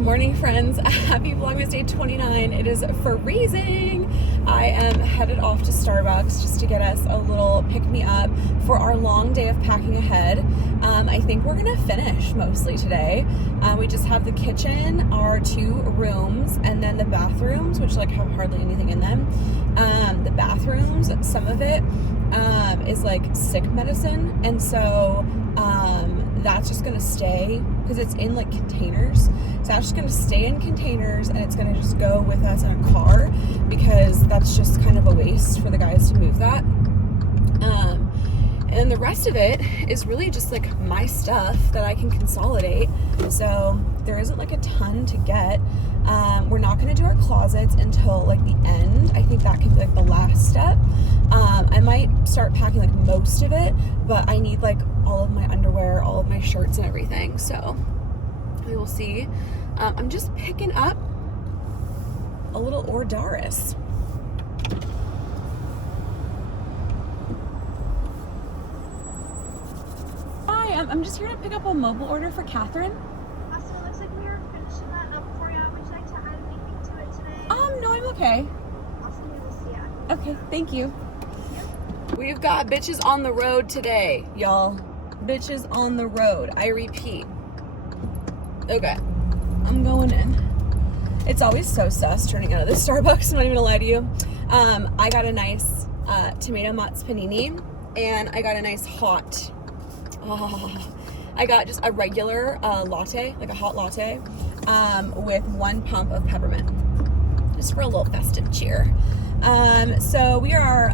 morning, friends. Happy Vlogmas Day 29. It is freezing. I am headed off to Starbucks just to get us a little pick-me-up for our long day of packing ahead. I think we're gonna finish mostly today. We just have the kitchen, our 2 rooms, and then the bathrooms, which like have hardly anything in them. The bathrooms, some of it is like sick medicine, and so that's just gonna stay because it's in like containers. So that's just gonna stay in containers, and it's gonna just go with us in a car because that's just kind of a waste for the guys to move that. And the rest of it is really just like my stuff that I can consolidate. So there isn't like a ton to get. We're not gonna do our closets until like the end. I think that could be like the last step. I might start packing like most of it, but I need like all of my underwear, all of my shirts and everything. So we will see. I'm just picking up a little hors d'oeuvres. Hi, I'm just here to pick up a mobile order for Catherine. Awesome, it looks like we are finishing that up for you. Would you like to add anything to it today? No, I'm okay. Awesome, we will see ya. Okay, thank you. We've got bitches on the road today, y'all. Bitches on the road. I repeat. Okay, I'm going in. It's always so sus turning out of this Starbucks, I'm not even gonna lie to you. I got a nice tomato mozz panini, and I got a nice hot, I got just a regular latte, like a hot latte, with 1 pump of peppermint, just for a little festive cheer. So we are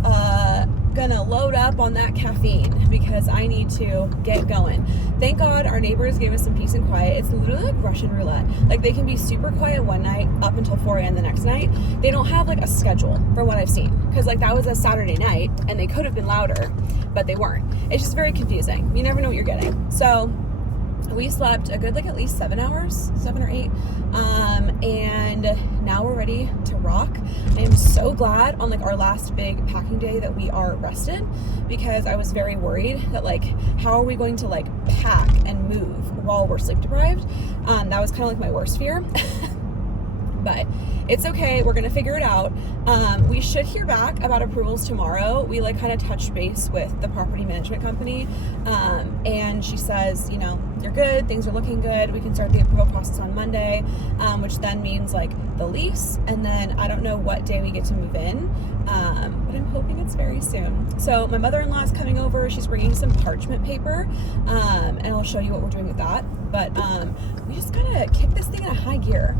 gonna load up on that caffeine because I need to get going. Thank God our neighbors gave us some peace and quiet. It's literally like Russian roulette. Like they can be super quiet one night up until 4 a.m. the next night. They don't have like a schedule from what I've seen. Cause like that was a Saturday night and they could have been louder, but they weren't. It's just very confusing. You never know what you're getting. So we slept a good like at least 7 hours, 7 or 8. And now we're ready to rock. I am so glad on like our last big packing day that we are rested, because I was very worried that like, how are we going to like pack and move while we're sleep deprived? That was kind of like my worst fear. But it's okay, we're gonna figure it out. We should hear back about approvals tomorrow. We like kind of touched base with the property management company, and she says, you know, you're good, things are looking good, we can start the approval process on Monday, which then means like the lease, and then I don't know what day we get to move in, but I'm hoping it's very soon. So my mother-in-law is coming over, she's bringing some parchment paper, and I'll show you what we're doing with that. But we just gotta kick this thing in a high gear.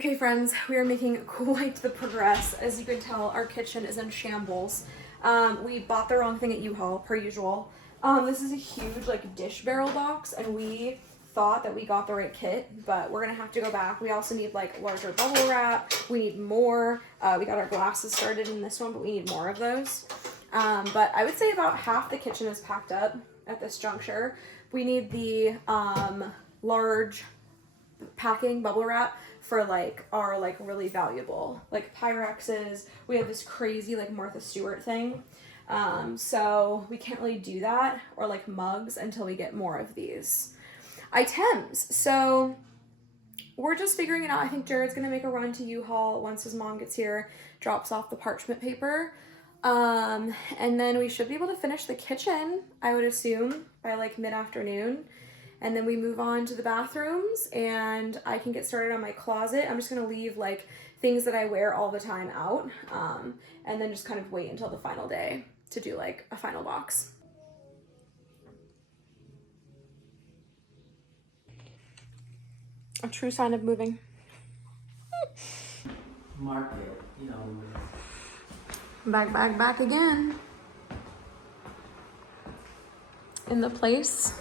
Okay friends, we are making quite the progress. As you can tell, our kitchen is in shambles. We bought the wrong thing at U-Haul, per usual. This is a huge like dish barrel box, and we thought that we got the right kit, but we're gonna have to go back. We also need like larger bubble wrap. We need more. We got our glasses started in this one, but we need more of those. But I would say about half the kitchen is packed up at this juncture. We need the large packing bubble wrap for like our like really valuable like Pyrexes. We have this crazy like Martha Stewart thing. So we can't really do that, or like mugs, until we get more of these items. So we're just figuring it out. I think Jared's gonna make a run to U-Haul once his mom gets here, drops off the parchment paper. And then we should be able to finish the kitchen, I would assume, by like mid-afternoon. And then we move on to the bathrooms, and I can get started on my closet. I'm just gonna leave like things that I wear all the time out, and then just kind of wait until the final day to do like a final box. A true sign of moving. Market, you know. Back again. In the place.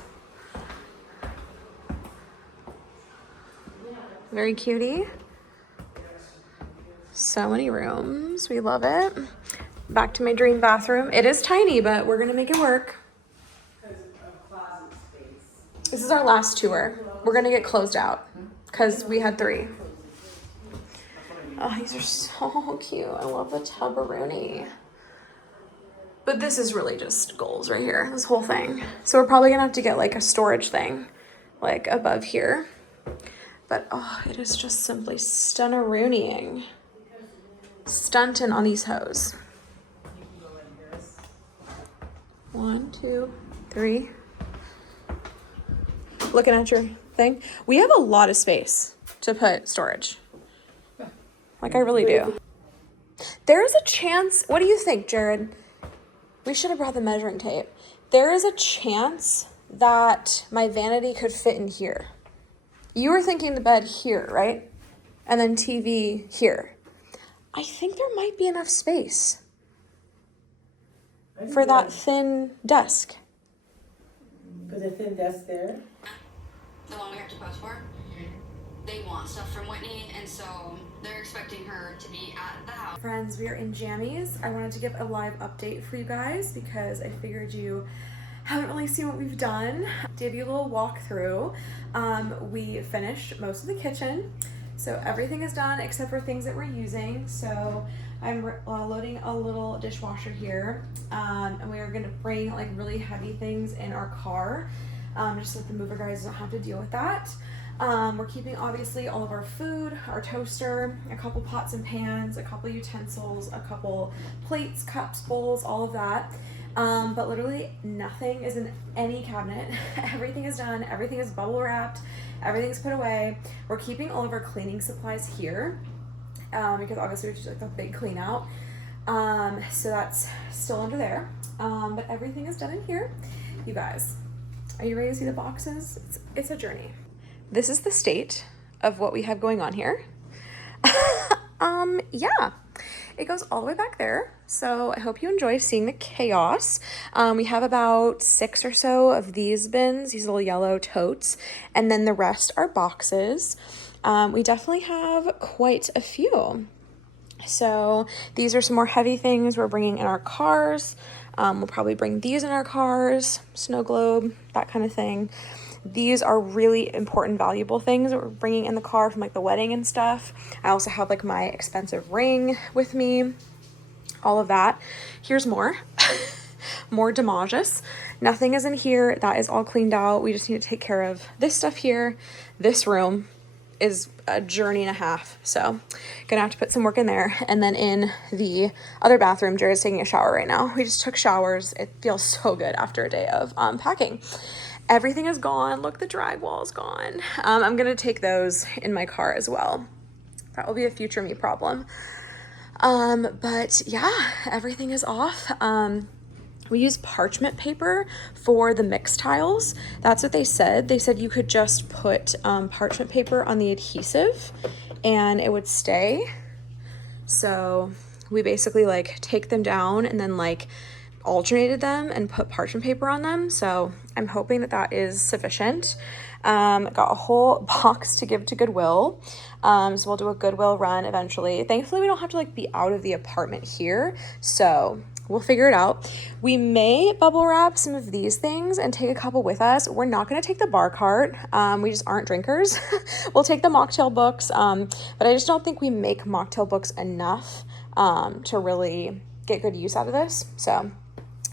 Very cutie. So many rooms. We love it. Back to my dream bathroom. It is tiny, but we're gonna make it work. This is our last tour. We're gonna get closed out because we had 3. Oh, these are so cute. I love the tubberoonie. But this is really just goals right here, this whole thing. So we're probably gonna have to get like a storage thing like above here. But oh, it is just simply stunneroonieing. Stuntin' on these hoes. 1, 2, 3. Looking at your thing. We have a lot of space to put storage. Like I really do. There is a chance, what do you think, Jared? We should have brought the measuring tape. There is a chance that my vanity could fit in here. You were thinking the bed here, right? And then TV here. I think there might be enough space for that thin desk. Put a thin desk there. The one we have to post for, they want stuff from Whitney, and so they're expecting her to be at the house. Friends, we are in jammies. I wanted to give a live update for you guys because I figured you haven't really seen what we've done. To give you a little walkthrough, we finished most of the kitchen. So everything is done except for things that we're using. So I'm loading a little dishwasher here, and we are gonna bring like really heavy things in our car, just so that the mover guys don't have to deal with that. We're keeping obviously all of our food, our toaster, a couple pots and pans, a couple utensils, a couple plates, cups, bowls, all of that. But literally nothing is in any cabinet. Everything is done, everything is bubble wrapped, everything's put away. We're keeping all of our cleaning supplies here, because obviously we have to do like the big clean out. So that's still under there. But everything is done in here. You guys, are you ready to see the boxes? It's a journey. This is the state of what we have going on here. Yeah, it goes all the way back there. So I hope you enjoy seeing the chaos. We have about 6 or so of these bins, these little yellow totes, and then the rest are boxes. We definitely have quite a few. So these are some more heavy things we're bringing in our cars. We'll probably bring these in our cars, snow globe, that kind of thing. These are really important, valuable things that we're bringing in the car from like the wedding and stuff. I also have like my expensive ring with me, all of that. Here's more, more Damages. Nothing is in here. That is all cleaned out. We just need to take care of this stuff here. This room is a journey and a half. So gonna have to put some work in there. And then in the other bathroom, Jared's taking a shower right now. We just took showers. It feels so good after a day of packing. Everything is gone. Look, the drag wall is gone. I'm gonna take those in my car as well. That will be a future me problem. But yeah, everything is off. We use parchment paper for the mix tiles. That's what they said. They said you could just put parchment paper on the adhesive and it would stay. So we basically like take them down and then like alternated them and put parchment paper on them. So I'm hoping that that is sufficient. Got a whole box to give to Goodwill. So we'll do a Goodwill run eventually. Thankfully, we don't have to like be out of the apartment here. So we'll figure it out. We may bubble wrap some of these things and take a couple with us. We're not going to take the bar cart. We just aren't drinkers. We'll take the mocktail books. But I just don't think we make mocktail books enough to really get good use out of this. So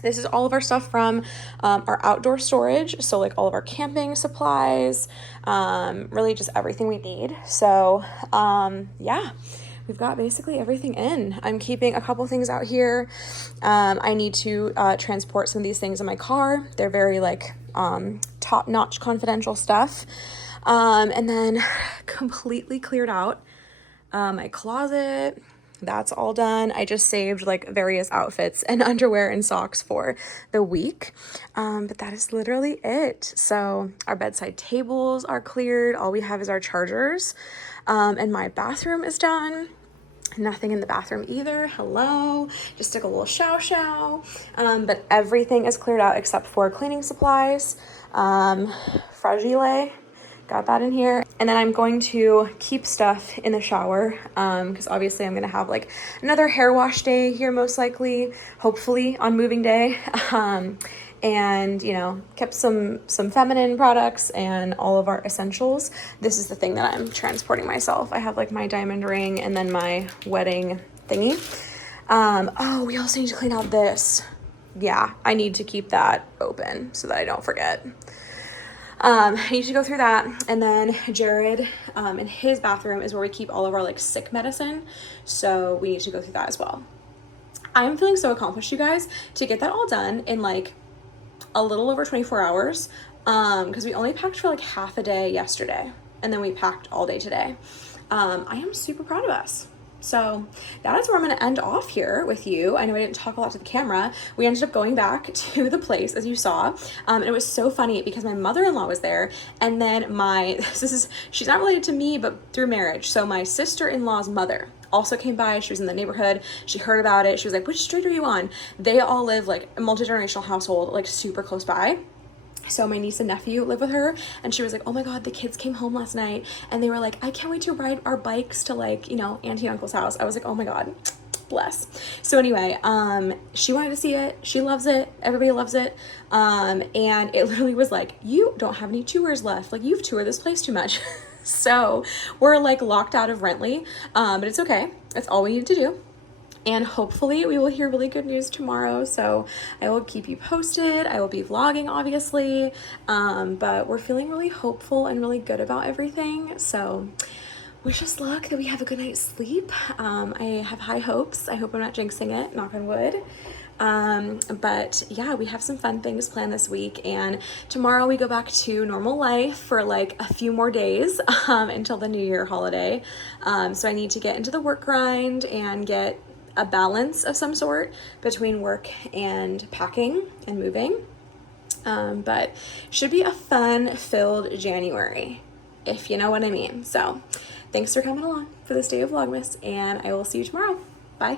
this is all of our stuff from our outdoor storage. So like all of our camping supplies, really just everything we need. So yeah, we've got basically everything in. I'm keeping a couple things out here. I need to transport some of these things in my car. They're very like top-notch confidential stuff. And then completely cleared out my closet. That's all done. I just saved like various outfits and underwear and socks for the week. But that is literally it. So our bedside tables are cleared. All we have is our chargers. And my bathroom is done. Nothing in the bathroom either. Hello. Just took a little show. But everything is cleared out except for cleaning supplies. Fragile. Got that in here. And then I'm going to keep stuff in the shower because obviously I'm going to have like another hair wash day here most likely, hopefully on moving day. And you know, kept some feminine products and all of our essentials. This is the thing that I'm transporting myself. I have like my diamond ring and then my wedding thingy. Oh, we also need to clean out this. Yeah, I need to keep that open so that I don't forget. I need to go through that. And then Jared, in his bathroom is where we keep all of our like sick medicine. So we need to go through that as well. I'm feeling so accomplished, you guys, to get that all done in like a little over 24 hours. Cause we only packed for like half a day yesterday and then we packed all day today. I am super proud of us. So that is where I'm going to end off here with you. I know I didn't talk a lot to the camera. We ended up going back to the place as you saw. And it was so funny because my mother-in-law was there. And then she's not related to me, but through marriage. So my sister-in-law's mother also came by. She was in the neighborhood. She heard about it. She was like, which street are you on? They all live like a multi-generational household, like super close by. So my niece and nephew live with her and she was like, oh my God, the kids came home last night and they were like, I can't wait to ride our bikes to like, you know, auntie and uncle's house. I was like, oh my God, bless. So anyway, she wanted to see it. She loves it. Everybody loves it. And it literally was like, you don't have any tours left. Like you've toured this place too much. So we're like locked out of Rentley, but it's okay. That's all we need to do. And hopefully we will hear really good news tomorrow. So I will keep you posted. I will be vlogging, obviously. But we're feeling really hopeful and really good about everything. So wish us luck that we have a good night's sleep. I have high hopes. I hope I'm not jinxing it, knock on wood. But yeah, we have some fun things planned this week and tomorrow we go back to normal life for like a few more days, until the New Year holiday. So I need to get into the work grind and get a balance of some sort between work and packing and moving. But should be a fun-filled January, if you know what I mean. So thanks for coming along for this day of Vlogmas, and I will see you tomorrow. Bye.